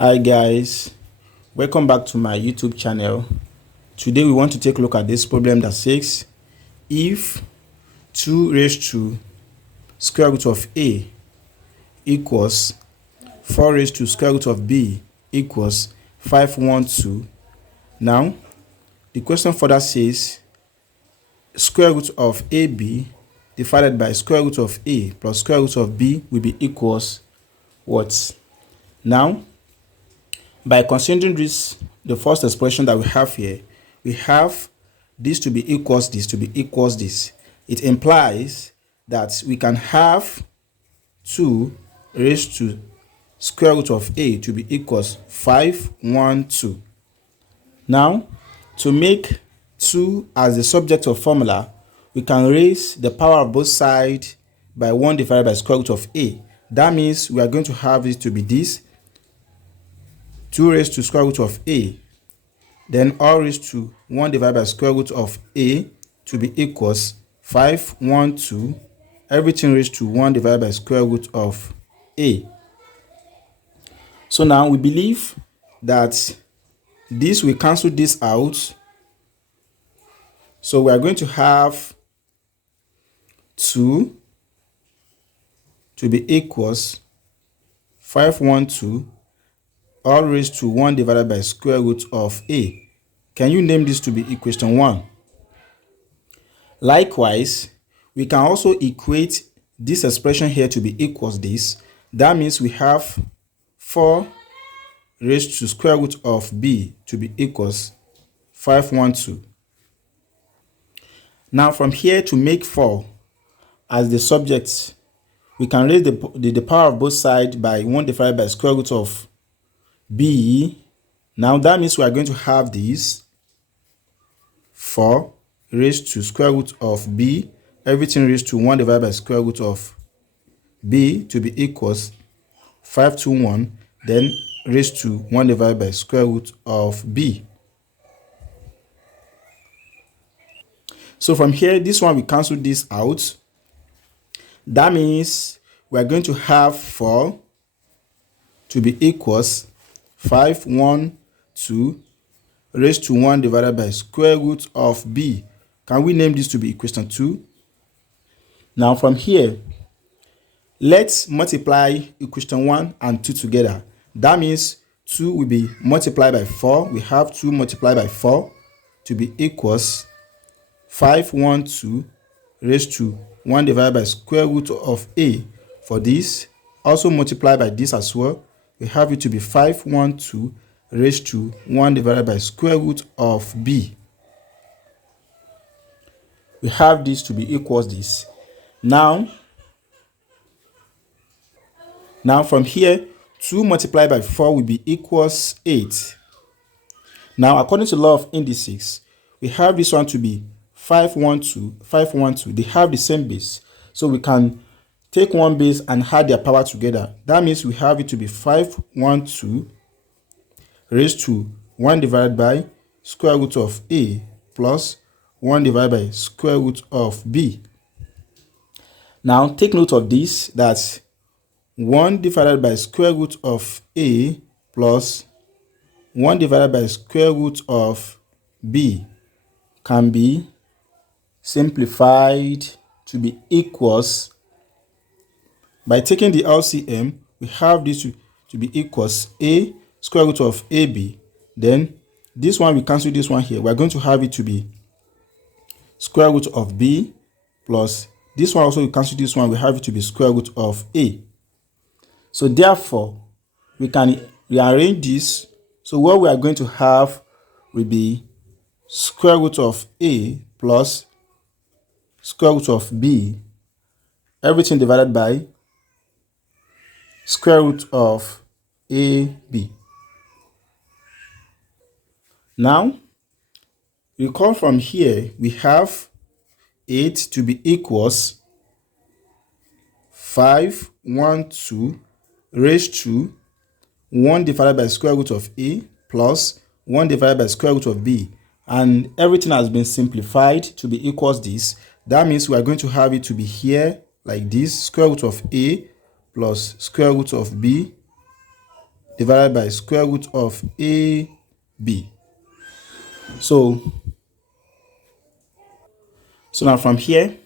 Hi guys, welcome back to my YouTube channel. Today we want to take a look at this problem that says if 2 raised to square root of a equals 4 raised to square root of b equals 512. Now the question further says square root of ab divided by square root of a plus square root of b will be equals what? Now by considering this, the first expression that we have here, we have this to be equals this to be equals this. It implies that we can have 2 raised to square root of a to be equals 512. Now, to make 2 as the subject of formula, we can raise the power of both sides by 1 divided by square root of a. That means we are going to have it to be this 2 raised to square root of a, then all raised to 1 divided by square root of a to be equals 512, everything raised to 1 divided by square root of a. So now we believe that this will cancel this out. So we are going to have 2 to be equals 512 all raised to 1 divided by square root of a. Can you name this to be equation 1? Likewise, we can also equate this expression here to be equals this. That means we have 4 raised to square root of b to be equals 512. Now from here, to make 4 as the subject, we can raise the power of both sides by 1 divided by square root of b. Now that means we are going to have this 4 raised to square root of b, everything raised to 1 divided by square root of b to be equals 521, then raised to 1 divided by square root of b. So from here, this one we cancel this out. That means we are going to have 4 to be equals 512 raised to 1 divided by square root of b. Can we name this to be equation 2? Now from here, let's multiply equation 1 and 2 together. That means 2 will be multiplied by 4. We have 2 multiplied by 4 to be equals 512 raised to 1 divided by square root of a. For this, also multiply by this as well. We have it to be 512 raised to 1 divided by square root of b. We have this to be equals this. Now from here, 2 multiplied by 4 will be equals 8. Now according to law of indices, we have this one to be 512. They have the same base. So we can take one base and add their power together. That means we have it to be 512 raised to 1 divided by square root of a plus 1 divided by square root of b. Now take note of this, that 1 divided by square root of a plus 1 divided by square root of b can be simplified to be equals, by taking the LCM, we have this to be equals a square root of ab. Then this one, we cancel this one here. We're going to have it to be square root of b plus this one, also we cancel this one, we have it to be square root of a. So therefore, we can rearrange this. So what we are going to have will be square root of a plus square root of b, everything divided by square root of ab. Now, recall from here, we have 8 to be equals 512 raised to 1 divided by square root of a plus 1 divided by square root of b. And everything has been simplified to be equals this. That means we are going to have it to be here like this, square root of a plus square root of b divided by square root of AB. So now from here,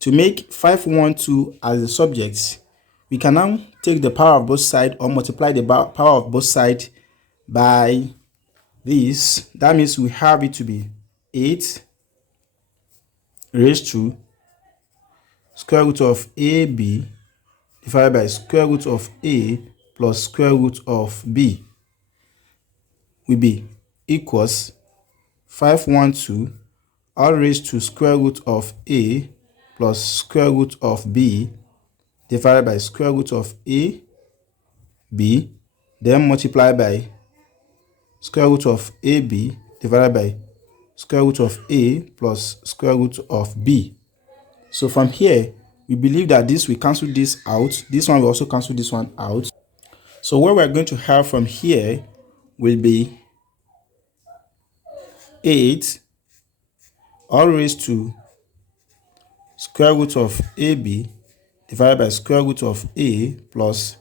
to make 512 as the subject, we can now take the power of both sides or multiply the power of both sides by this. That means we have it to be 8 raised to square root of AB divided by square root of A plus square root of B will be equals 512 all raised to square root of A plus square root of B divided by square root of A, B, then multiply by square root of AB divided by square root of A plus square root of B. So from here, we believe that this will cancel this out. This one will also cancel this one out. So what we're going to have from here will be 8 all raised to square root of AB divided by square root of A plus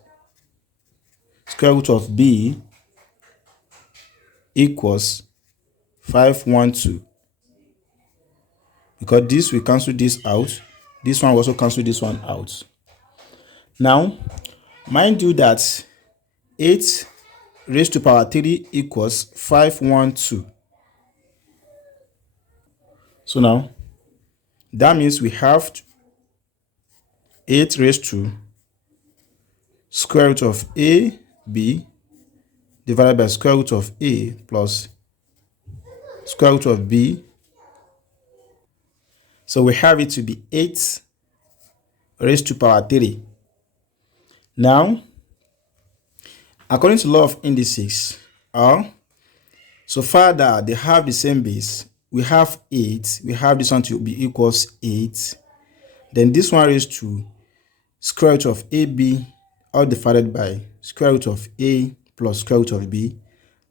square root of B equals 512. Because this will cancel this out, this one will also cancel this one out. Now, mind you that 8 raised to power 3 equals 512. So now, that means we have 8 raised to square root of AB divided by square root of A plus square root of B. So we have it to be 8 raised to power 3. Now, according to law of indices, so far that they have the same base, we have 8, we have this one to be equals 8, then this one raised to square root of AB all divided by square root of A plus square root of B,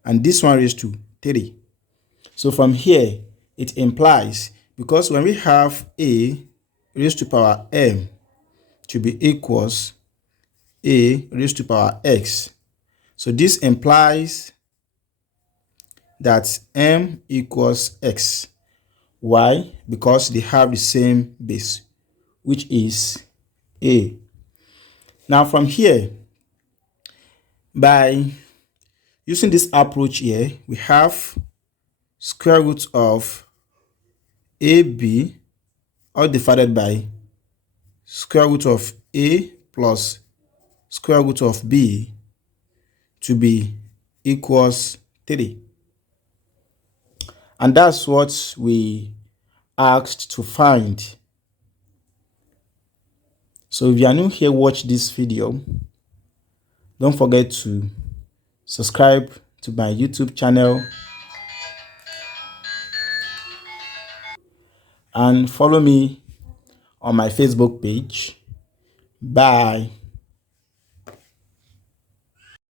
and this one raised to 3. So from here, it implies, because when we have A raised to power M to be equals A raised to power X, so this implies that M equals X. Why? Because they have the same base, which is A. Now from here, by using this approach here, we have square root of AB all divided by square root of A plus square root of B to be equals 3. And that's what we asked to find. So if you are new here, watch this video. Don't forget to subscribe to my YouTube channel and follow me on my Facebook page. Bye.